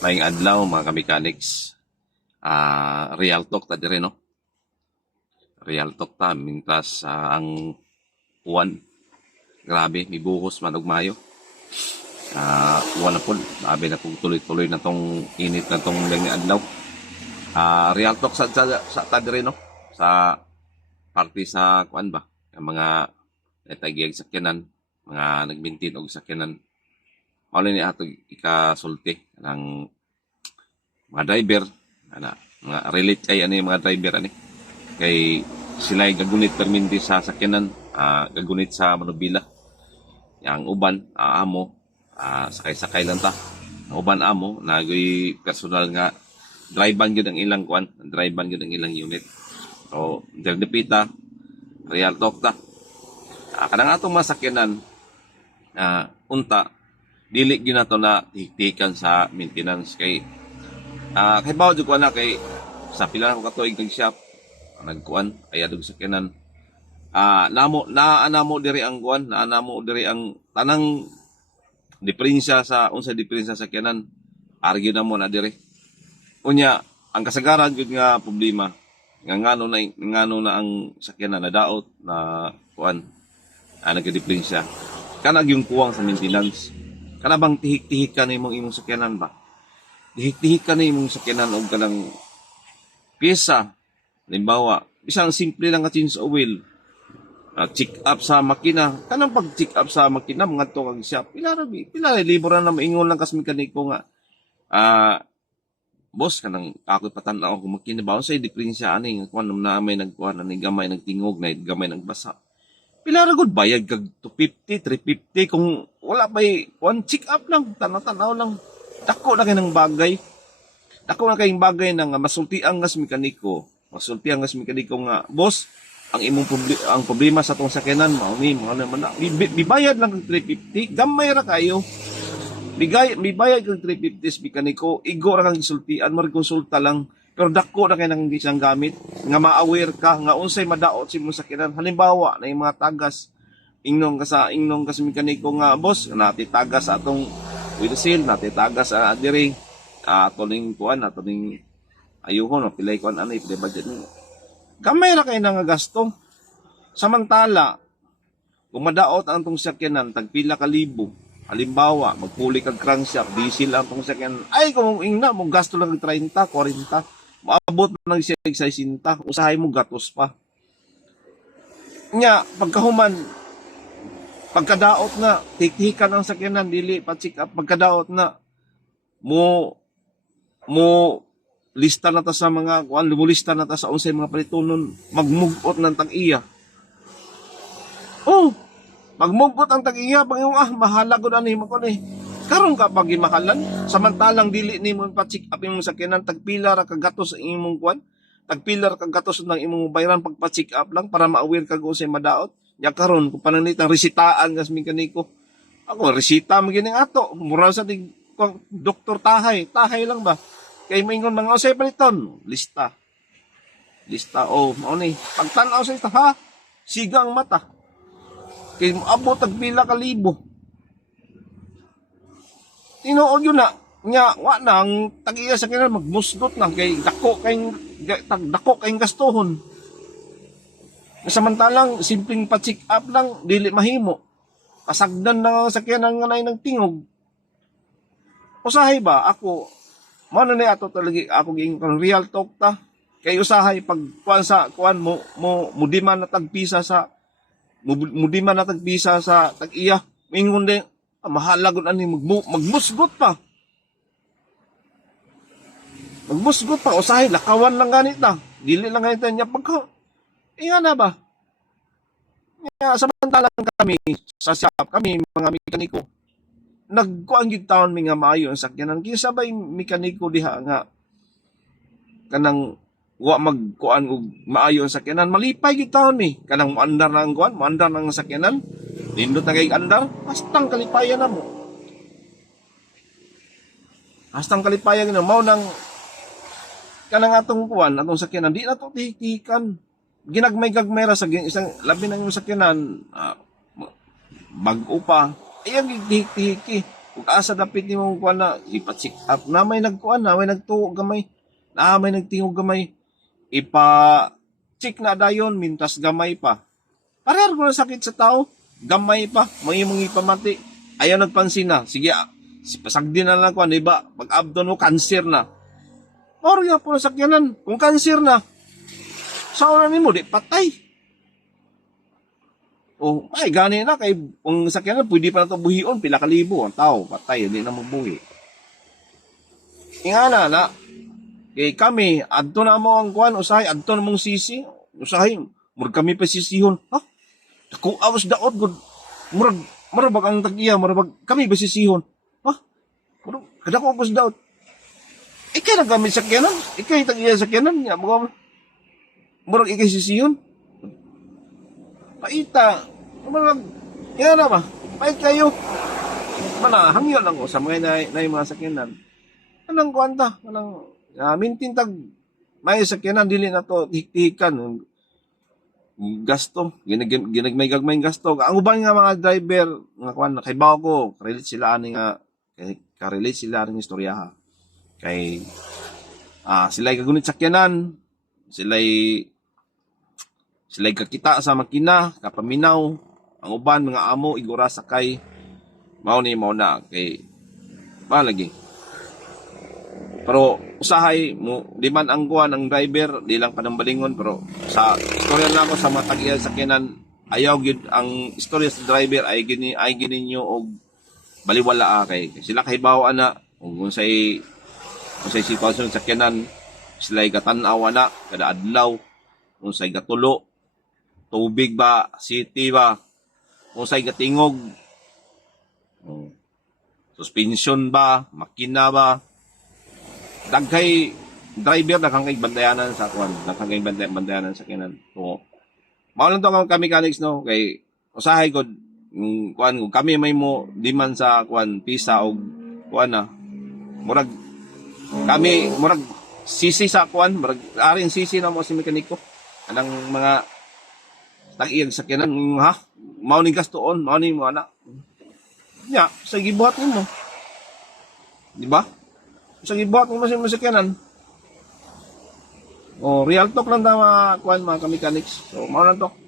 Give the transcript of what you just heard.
Maing adlaw mga kamechanics. Ah, real talk ta dire no. Real talk ta mintas ah, ang uwan. Grabe, may buhos man og mayo. Ah, uwan pud. Grabe na kung tuloy-tuloy na tong init na tong mga adlaw. Ah, real talk sa sa, sa ta dire no. Sa party sa kuan ba? Ang mga natagiyag sakyanan, mga nagmintin og sakyanan mao ni ato ikasulti ng mga driver. Ana mga relate kay ani mga driver ani. Kay sila ay gagunit perminti sa sakyanan ah, gagunit sa manubila. Yang uban ah, amo ah, sakay-sakay lang ta. Ang uban amo nagoy personal nga drivean gyud ang ilang kwan drivean gyud ang ilang unit. So depita real talk ta. Ah, kanang atong masakyanan ah, unta dili gyud nato na tiktikan sa maintenance kay ah kay bawod ko na kay sa pila ko katuig nag shop nagkuan ay adug sakyanan ah namo na anamo diri ang kuan na anamo diri ang tanang diferensya sa unsa diferensya sa sakyanan argue na mo na diri. Unya ang kasagaran gyud nga problema nga ngano na ngano na ang sakyanan na daot na kuan ah, nagka-diferensya kanag yung kuwang sa maintenance kana bang tihik-tihik ka na imong imong sakyanan ba? Tihik-tihik ka na imong sakyanan og kanang pyesa. Limbawa isang simple lang nga change oil uh, check up sa makina. Kanang pag check up sa makina mga to kag shop pila ra bi pila ra libo ra na maingon lang kas mekaniko nga. Ah boss kanang ako patan-aw kung makina ba? Sa diferensya ani? Kuan na may nagkuan ani gamay nagtingog na gamay nagbasa pila ra gud bayad kag 250 350 kung wala pa one check up lang tanaw-tanaw lang. Dako na kay ng bagay. Dako na kay bagay na nga masultian ngas mekaniko. Masultian ngas mekaniko nga boss ang imong proble- ang problema sa tong sakyanan mao ni mao naman na. Bi- bibayad lang kag 350 gamay ra kayo. Bigay bibayad kag 350 sa mekaniko igo ra kang gisultian mo konsulta lang pero dako na kay nang isang gamit. Nga ma-aware ka nga unsay madaot sa imong sakyanan. Halimbawa na yung mga tagas ingnon ka sa ingnon ka sa mekaniko nga boss nati tagas atong wheel seal nati tagas sa diri. Ato ning kuan ato ning ayuhon no pilay kuan ano ipilay budget ni gamay ra kay nga gasto. Samantala kung madaot ang tong sakyanan tagpila ka libo. Halimbawa magpuli kag crankshaft diesel ang tong sakyanan. Ay kung ingna mo gasto lang kag 30 40 maabot na ng siya sa isinta usahay mo gatos pa. Nya pagkahuman pagkadaot na tiktikan ang sakyanan dili pa check up pagkadaot na mo mo lista na ta sa mga kuan lumulista na ta sa unsay mga palitunon magmugot ng tag-iya. Oh! Magmugot ang tag-iya pag yung ah mahala gud ani mo kun eh karon ka pag mahalan samantalang dili nimo pa check up imong sakyanan tagpila ra ka gatos sa imong kuan tagpila ra ka gatos ng imong bayran pagpa check up lang para ma-aware ka unsay madaot. Nya karon kung pananitang resitaan gas mekaniko. Ako resita mo gining ato. Mura sa kung doktor tahay. Tahay lang ba? Kay maingon mga usay paliton lista. Lista. Oh mao ni. Pagtan-aw sa ha? Siga ang mata. Kay abot tag pila ka libo tinuod yun na nya wa na ang tagiya sa kinal magmusgot na kay dako kay dako kay gastuhon Samantalang simpleng pa-check up lang, dili mahimo. Kasagdan na nga sakyanan nga nay ng tingog. Usahay ba ako mo na ato talaga ako ging real talk ta. Kay usahay pag kuan sa kuan mo mo mudiman na tagpisa sa mu- mudiman na tagpisa sa tag-iya. Mingon din ah, mahala gud ani magmu, magmusgot pa. Magmusgot pa usahay lakawan lang ganita. Dili lang ganita niya pagka Iya na ba? Nga, samantalang kami, sa shop, kami, mga mekaniko, nagkuang yung taon mi nga maayo ang sakyanan. Kaya sabay mekaniko diha nga, kanang wa magkuan og maayo ang sakyanan. Malipay yung taon ni. Kanang maandar na ang kuan, maandar na ang sakyanan. Nindot na kay andar, hastang kalipayan na mo. Hastang kalipayan na mo nang kanang atong kuan, atong sakyanan, di na to tihikikan ginagmay-gagmay ra sa isang labi ng sakyanan, ah, bag-o pa, iyang gihiki Kung asa dapit ni mong kuan na, ipatsik up. Na may nagkuan na, may nagtuo gamay, na may nagtingog gamay, ipa check na dayon, mintas gamay pa. Pareho ko na sakit sa tao, gamay pa, may imong ipamati. Ayaw nagpansin na, sige, ah, pasagdi na lang kuan, di ba? Pag abdomen mo, cancer na. Moro nga po sakyanan, kung cancer na, sa una nimo di patay. Oh, ay gani na kay kung sakyanan pwede pa na to buhion pila ka libo ang tao patay hindi na mabuhi. Ingana na kay kami adto na mo ang kuan usahay adto na mong sisi usahay murag kami pa sisihon. Ha? Ako awas daot gud. Murag murag ang tagiya murag kami ba sisihon. Ha? Murag kada ko awas daot. Ikay na kami sakyanan, ikay tagiya sakyanan nya mo murag ikay sisihon. Paita. Marag, yan na ba? Pait kayo. Mana, hangyo lang ko sa mga na, na yung mga sakyanan. Anong kwanta? Anong, uh, mintin tag, may sakyanan, dili na to, hiktikan. Gasto. Ginag, ginagmay gagmay gasto. Ang uban nga mga driver, nga kwan, kay bawo ko, karelate sila ani nga, kay, karelate sila rin istorya Kay, ah, sila'y kagunit sakyanan, sila'y sila'y kakita sa makina, kapaminaw, ang uban mga amo igura sakay mao ni mao na kay malagi. Pero usahay mo. Di man ang kuan ang driver di lang panambalingon pero sa istorya na ako sa mga tagiya sa kinan ayaw gid ang istorya sa driver ay gini ay gini nyo og baliwala ah, kay sila kay bawo ana. Kung unsay unsay sitwasyon sa kinan sila gatan-aw na kada adlaw. Unsay gatulo tubig ba, city ba, usay gatingog, oh. suspension ba, makina ba, dagkay driver daghang kay bandayanan sa kwan, daghang kay banday, bandayanan sa kinan. Oo. Mao lang to kami mechanics no? Kay usahay gud mm, kwan kami may mo di man sa kwan pisa og kwan na murag kami murag sisi sa kwan murag arin sisi na mo si mekaniko. Anang mga tag-iyag sakyanan ha? Mao ni gastoon mao ni mo ana nya sa gibuhat mo. Di ba sa gibuhat mo sa sakyanan oh real talk lang ta mga kuan mga mechanics so mao lang to